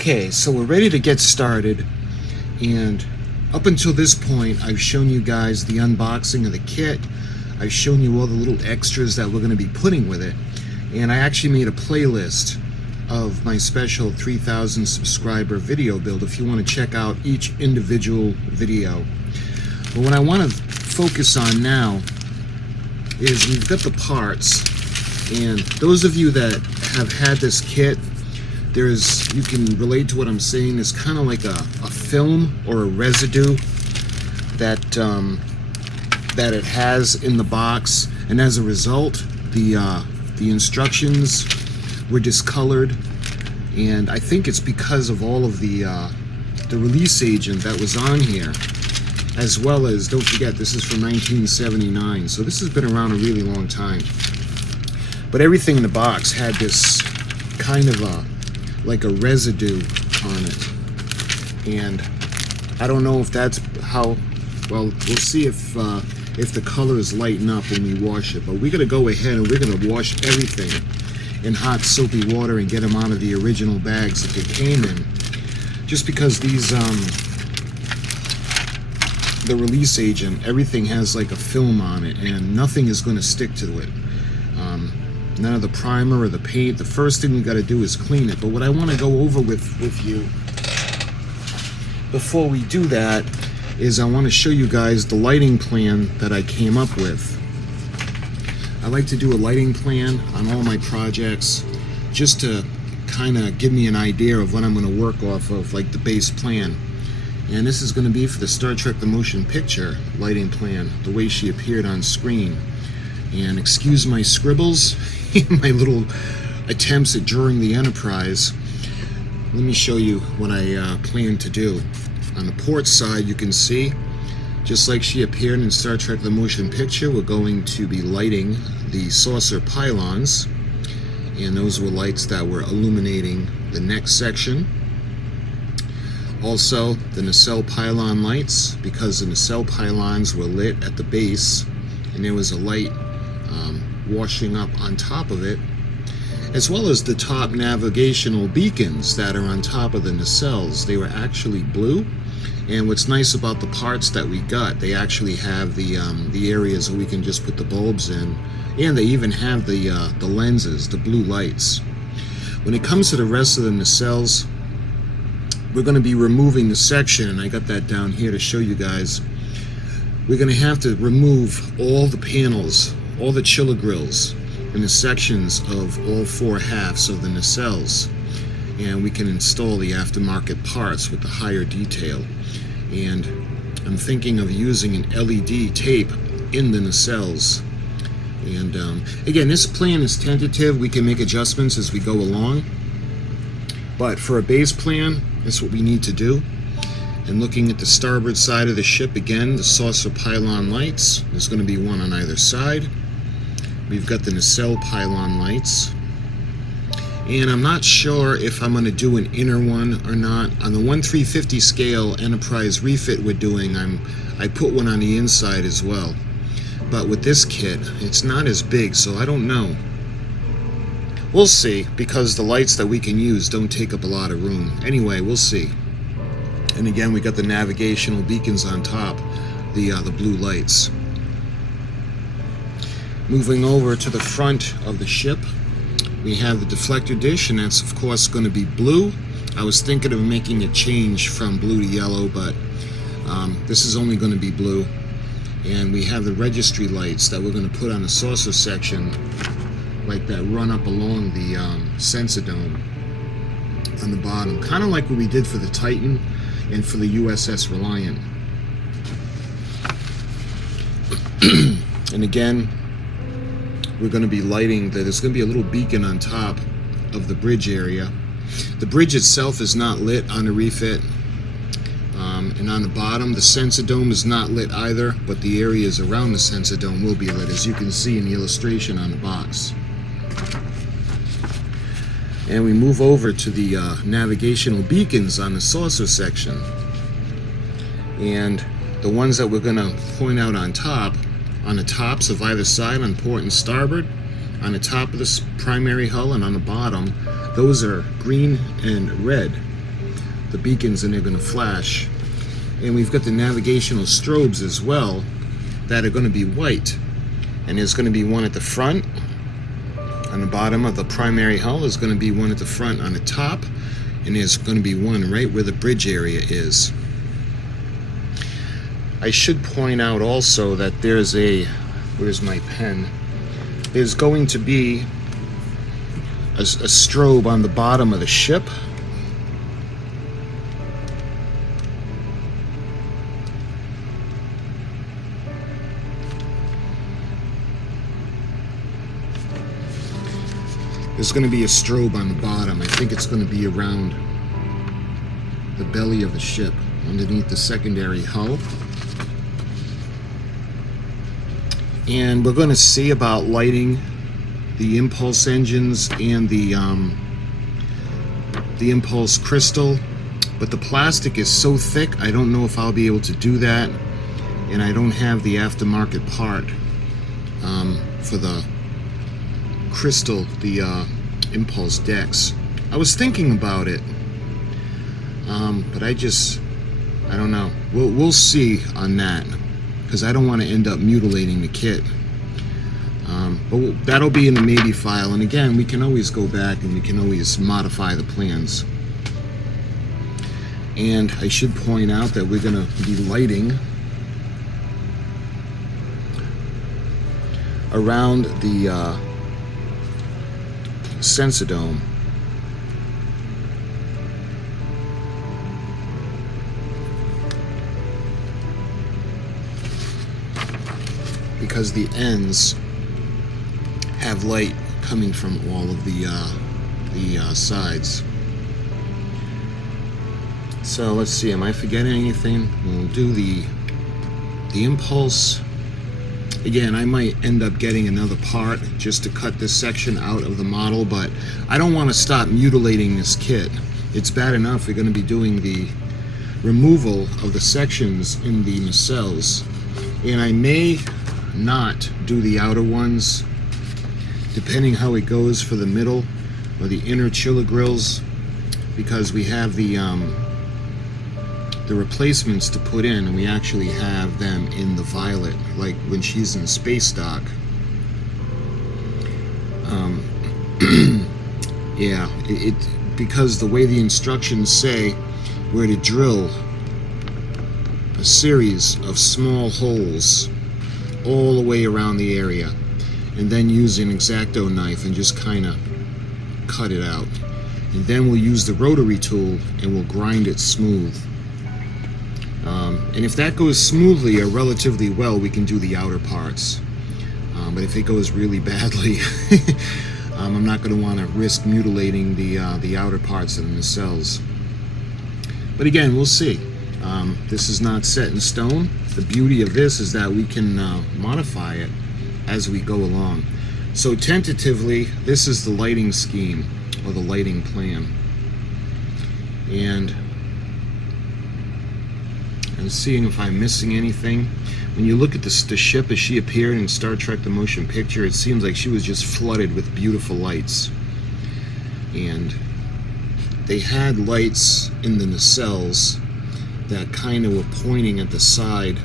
Okay, so we're ready to get started, and up until this point I've shown you guys the unboxing of the kit. I've shown you all the little extras that we're going to be putting with it, and I actually made a playlist of my special 3,000 subscriber video build if you want to check out each individual video. But what I want to focus on now is we've got the parts, and those of you that have had this kit, you can relate to what I'm saying. It's kind of like a film or a residue that it has in the box, and as a result the instructions were discolored, and I think it's because of all of the release agent that was on here, as well as, don't forget, this is from 1979, so this has been around a really long time. But everything in the box had this kind of like a residue on it, and I don't know if that's how, well, we'll see if the colors lighten up when we wash it. But we're gonna go ahead and we're gonna wash everything in hot soapy water and get them out of the original bags that they came in, just because these the release agent, everything has like a film on it and nothing is going to stick to it. None of the primer or the paint. The first thing we got to do is clean it. But what I want to go over with you before we do that is I want to show you guys the lighting plan that I came up with. I like to do a lighting plan on all my projects just to kind of give me an idea of what I'm going to work off of, like the base plan. And this is going to be for the Star Trek The Motion Picture lighting plan, the way she appeared on screen. And excuse my scribbles, my little attempts at drawing the Enterprise. Let me show you what I plan to do. On the port side, you can see, just like she appeared in Star Trek The Motion Picture, we're going to be lighting the saucer pylons, and those were lights that were illuminating the next section. Also, the nacelle pylon lights, because the nacelle pylons were lit at the base, and there was a light washing up on top of it, as well as the top navigational beacons that are on top of the nacelles. They were actually blue, and what's nice about the parts that we got, they actually have the areas where we can just put the bulbs in, and they even have the lenses, the blue lights. When it comes to the rest of the nacelles, we're going to be removing the section, and I got that down here to show you guys. We're going to have to remove all the panels, all the chiller grills, and the sections of all four halves of the nacelles, and we can install the aftermarket parts with the higher detail. And I'm thinking of using an LED tape in the nacelles. And again, this plan is tentative. We can make adjustments as we go along, but for a base plan, that's what we need to do. And looking at the starboard side of the ship, again, the saucer pylon lights, there's going to be one on either side. We've got the nacelle pylon lights, and I'm not sure if I'm going to do an inner one or not. On the 1/350 scale Enterprise refit we're doing, I put one on the inside as well. But with this kit, it's not as big, so I don't know. We'll see, because the lights that we can use don't take up a lot of room. Anyway, we'll see. And again, we got the navigational beacons on top, the blue lights. Moving over to the front of the ship, we have the deflector dish, and that's of course going to be blue. I was thinking of making a change from blue to yellow, but this is only going to be blue. And we have the registry lights that we're going to put on the saucer section, like that run up along the sensor dome on the bottom, kind of like what we did for the Titan and for the U.S.S. Reliant. And again, we're going to be lighting there's going to be a little beacon on top of the bridge area. The bridge itself is not lit on the refit, and on the bottom the sensor dome is not lit either, but the areas around the sensor dome will be lit, as you can see in the illustration on the box. And we move over to the navigational beacons on the saucer section, and the ones that we're going to point out on top, on the tops of either side, on port and starboard, on the top of the primary hull and on the bottom, those are green and red. the beacons and they're going to flash. And we've got the navigational strobes as well that are going to be white. And there's going to be one at the front on the bottom of the primary hull. There's going to be one at the front on the top, and there's going to be one right where the bridge area is. I should point out also that there's a, where's my pen? There's going to be a strobe on the bottom of the ship. There's going to be a strobe on the bottom. I think it's going to be around the belly of the ship, underneath the secondary hull. And we're going to see about lighting the impulse engines and the impulse crystal. But the plastic is so thick, I don't know if I'll be able to do that. And I don't have the aftermarket part for the crystal, the impulse decks. I was thinking about it, but I don't know. We'll see on that, because I don't want to end up mutilating the kit. But that'll be in the maybe file, and again, we can always go back and we can always modify the plans. And I should point out that we're going to be lighting around the Sensidome. Because the ends have light coming from all of the sides. So let's see, am I forgetting anything? We'll do the impulse. Again, I might end up getting another part just to cut this section out of the model, but I don't want to stop mutilating this kit. It's bad enough we're going to be doing the removal of the sections in the nacelles, and I may not do the outer ones, depending how it goes for the middle or the inner chiller grills, because we have the replacements to put in, and we actually have them in the violet, like when she's in space stock. Yeah, because the way the instructions say, we're to drill a series of small holes all the way around the area, and then use an X-Acto knife and just kind of cut it out. And then we'll use the rotary tool and we'll grind it smooth. And if that goes smoothly or relatively well, we can do the outer parts. But if it goes really badly, I'm not going to want to risk mutilating the outer parts of the nacelles. But again, we'll see. This is not set in stone. The beauty of this is that we can modify it as we go along. So tentatively, this is the lighting scheme, or the lighting plan. And I'm seeing if I'm missing anything. When you look at the ship as she appeared in Star Trek The Motion Picture, it seems like she was just flooded with beautiful lights. And they had lights in the nacelles that kind of were pointing at the side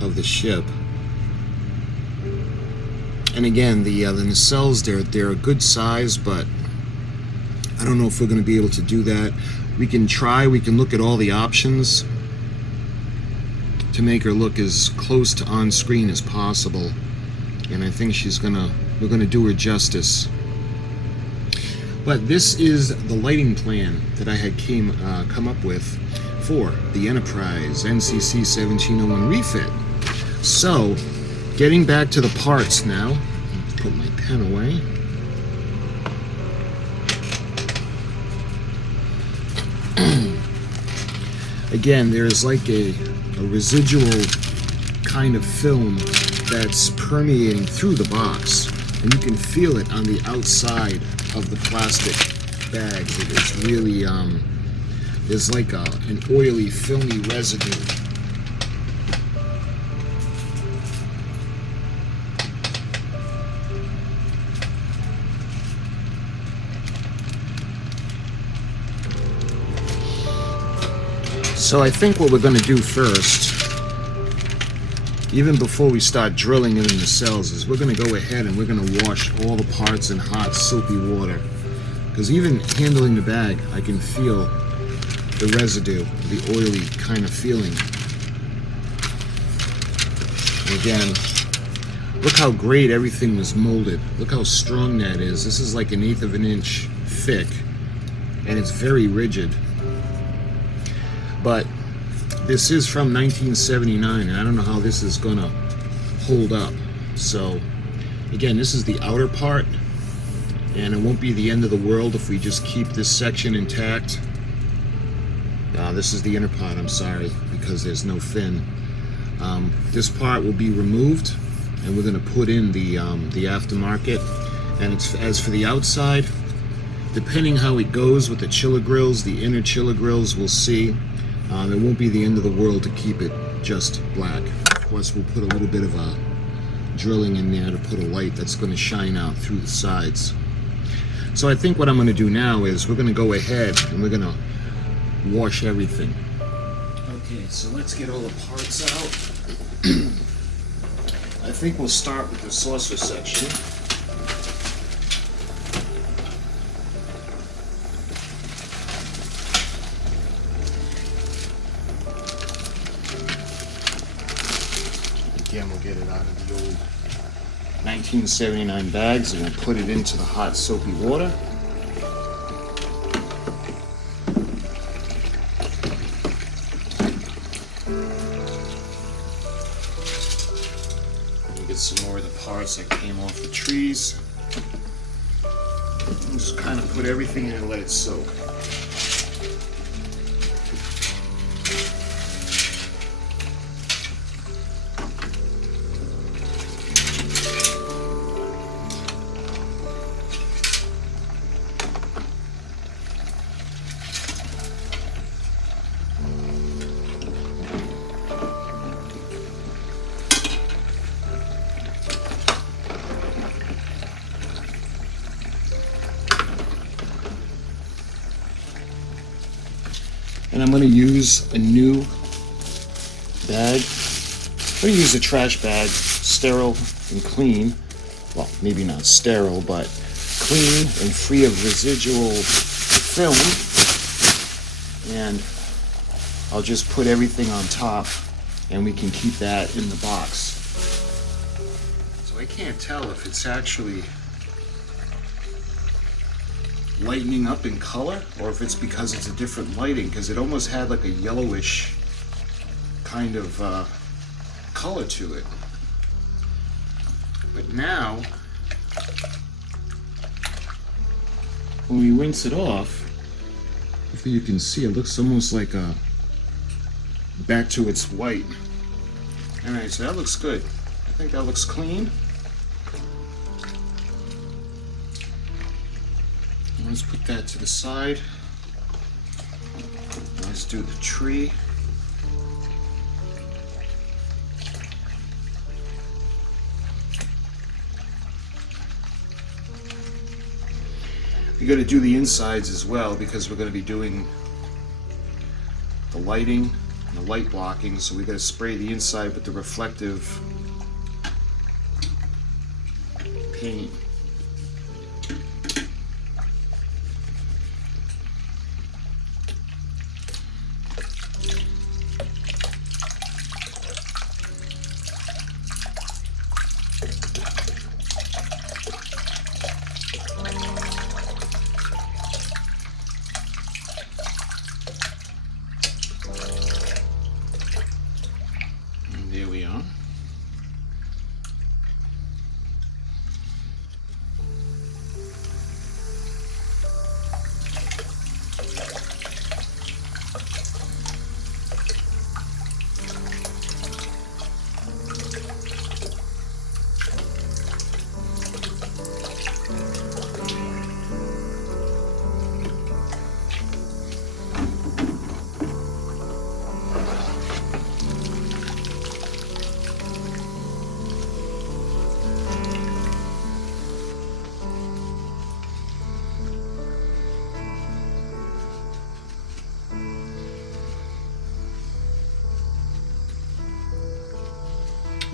of the ship. And again, the nacelles, they're a good size, but I don't know if we're going to be able to do that. We can try, we can look at all the options to make her look as close to on screen as possible. And I think we're gonna do her justice. But this is the lighting plan that I had come up with for the Enterprise NCC-1701 Refit. So, getting back to the parts now. Let's put my pen away. Again, there's like a residual kind of film that's permeating through the box, and you can feel it on the outside of the plastic bags. It's really, there's like an oily, filmy residue. So I think what we're going to do first, even before we start drilling it in the cells, is we're going to go ahead and we're going to wash all the parts in hot soapy water. Because even handling the bag, I can feel the residue, the oily kind of feeling. And again, look how great everything was molded. Look how strong that is. This is like 1/8 of an inch thick, and it's very rigid. But this is from 1979, and I don't know how this is gonna hold up. So again, this is the outer part, and it won't be the end of the world if we just keep this section intact. This is the inner part, I'm sorry, because there's no fin. This part will be removed, and we're going to put in the aftermarket. And as for the outside, depending how it goes with the chiller grills, the inner chiller grills, we'll see. It won't be the end of the world to keep it just black. Of course, we'll put a little bit of a drilling in there to put a light that's going to shine out through the sides. So I think what I'm going to do now is we're going to go ahead and we're going to wash everything. Okay, so let's get all the parts out. I think we'll start with the saucer section. Again, we'll get it out of the old 1979 bags and we'll put it into the hot soapy water. Some more of the parts that came off the trees. And just kind of put everything in and let it soak. And I'm going to use a new bag. I'm going to use a trash bag, sterile and clean. Well, maybe not sterile, but clean and free of residual film. And I'll just put everything on top and we can keep that in the box. So I can't tell if it's actually lightening up in color or if it's because it's a different lighting, because it almost had like a yellowish kind of color to it. But now when we rinse it off, if you can see, it looks almost like back to its white. Alright, so that looks good. I think that looks clean. Let's put that to the side. Let's do the tree. We got to do the insides as well because we're going to be doing the lighting and the light blocking, so we got to spray the inside with the reflective paint.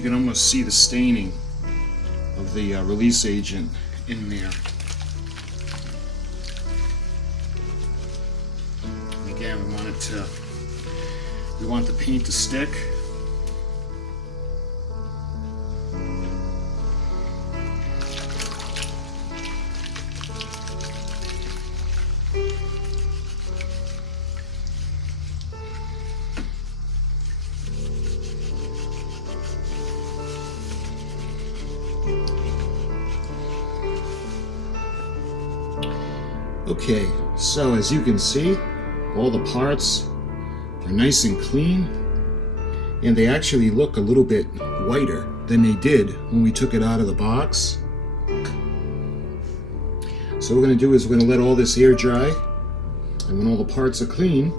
You can almost see the staining of the release agent in there. And again, we want the paint to stick. Okay, so as you can see, all the parts are nice and clean, and they actually look a little bit whiter than they did when we took it out of the box. So what we're going to do is we're going to let all this air dry, and when all the parts are clean,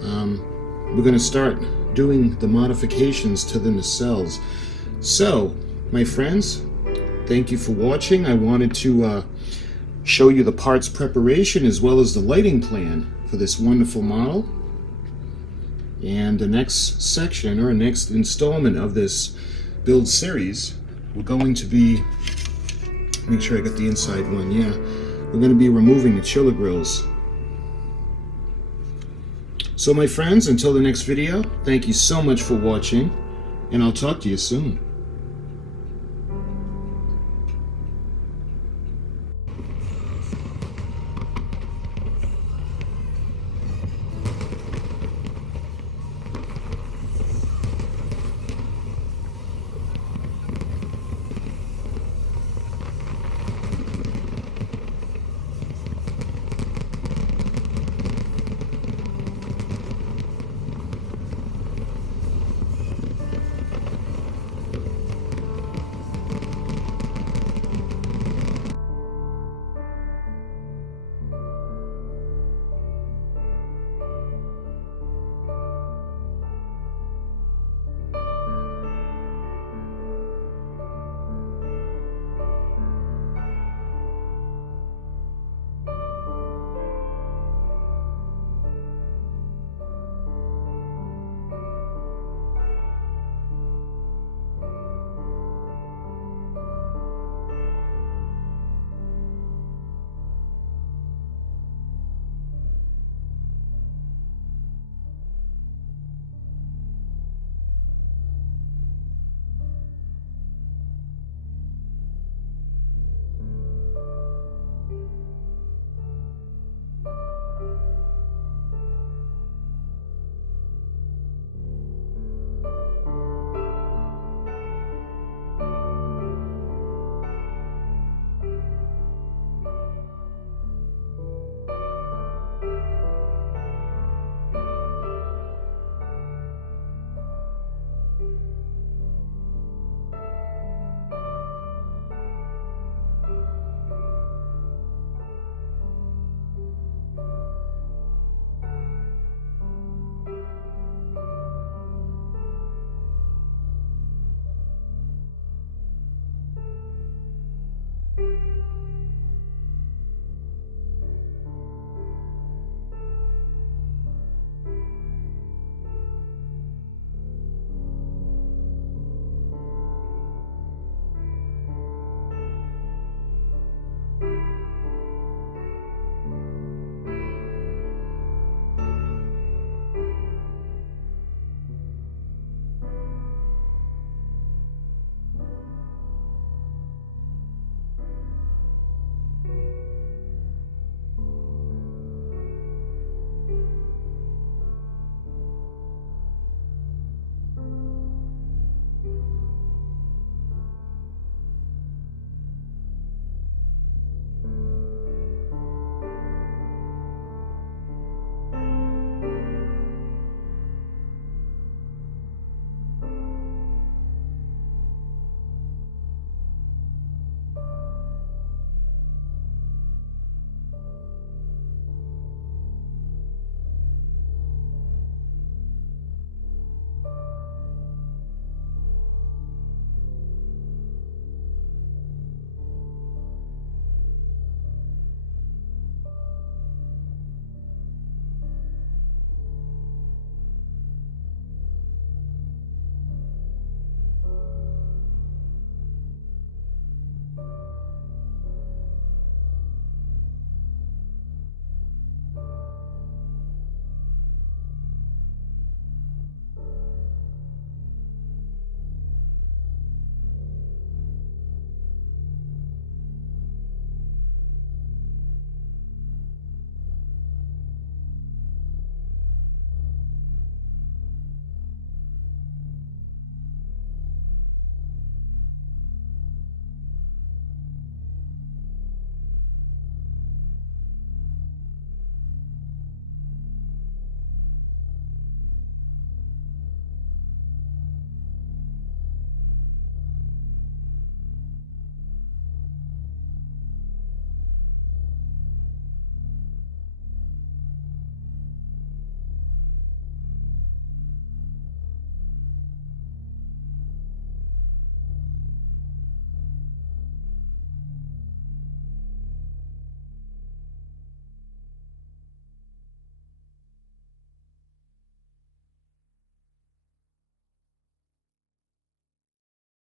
we're going to start doing the modifications to the nacelles. So, my friends, thank you for watching. I wanted to show you the parts preparation as well as the lighting plan for this wonderful model. And the next section, or next installment of this build series, we're going to be, make sure I got the inside one, yeah, we're going to be removing the chiller grills. So my friends, until the next video, thank you so much for watching, and I'll talk to you soon.